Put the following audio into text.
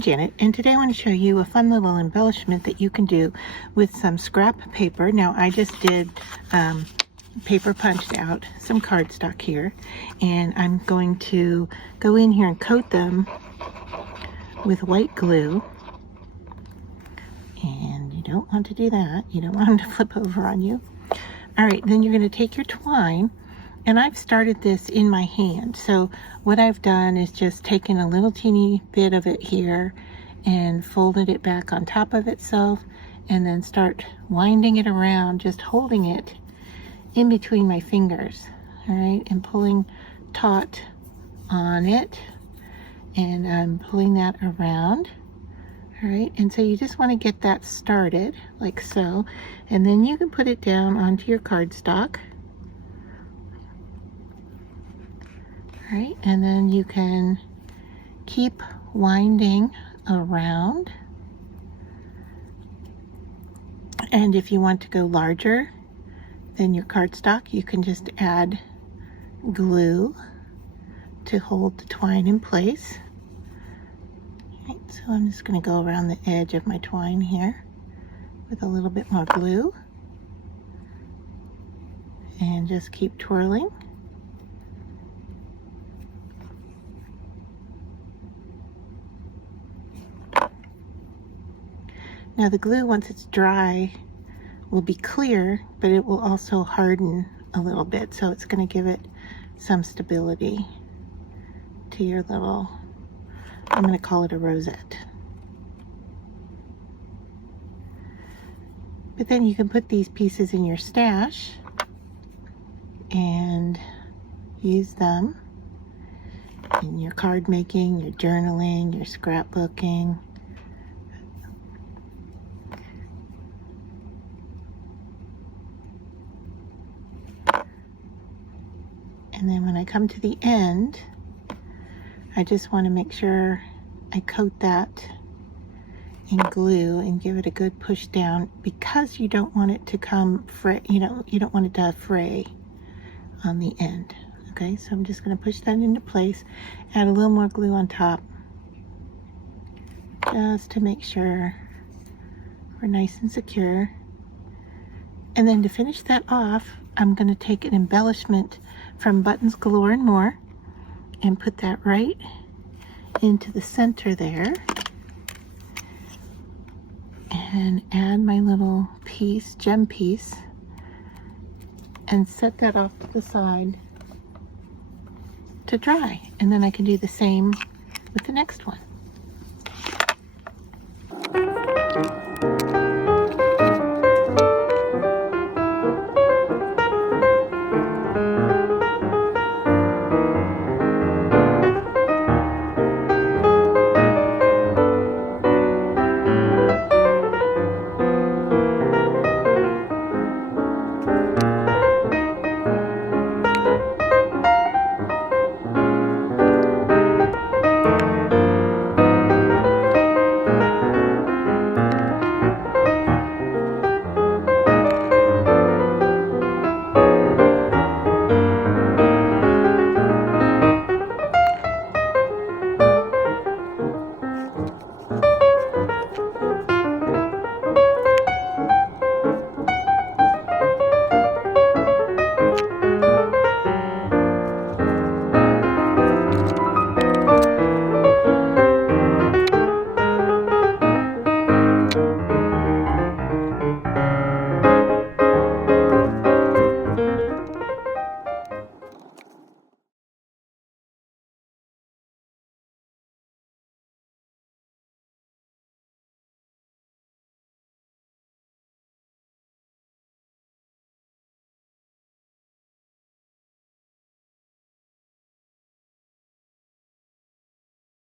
I'm Janet, and today I want to show you a fun little embellishment that you can do with some scrap paper. Now I just did paper punched out some cardstock here, and I'm going to go in here and coat them with white glue. And you don't want to do that. You don't want them to flip over on you. Alright, then you're going to take your twine, and I've started this in my hand. So what I've done is just taken a little teeny bit of it here and folded it back on top of itself, and then start winding it around, just holding it in between my fingers, all right, and pulling taut on it, and I'm pulling that around. All right, and so you just want to get that started like so, and then you can put it down onto your cardstock. All right, and then you can keep winding around. And if you want to go larger than your cardstock, you can just add glue to hold the twine in place. All right, so I'm just going to go around the edge of my twine here with a little bit more glue and just keep twirling. Now the glue, once it's dry, will be clear, but it will also harden a little bit, so it's going to give it some stability to your little, I'm going to call it a rosette. But then you can put these pieces in your stash and use them in your card making, your journaling, your scrapbooking. And then when I come to the end, I just want to make sure I coat that in glue and give it a good push down, because you don't want it to come fray, you don't want it to fray on the end. Okay, so I'm just going to push that into place, add a little more glue on top, just to make sure we're nice and secure. And then to finish that off, I'm going to take an embellishment from Buttons Galore and More and put that right into the center there, and add my little piece, gem piece, and set that off to the side to dry. And then I can do the same with the next one.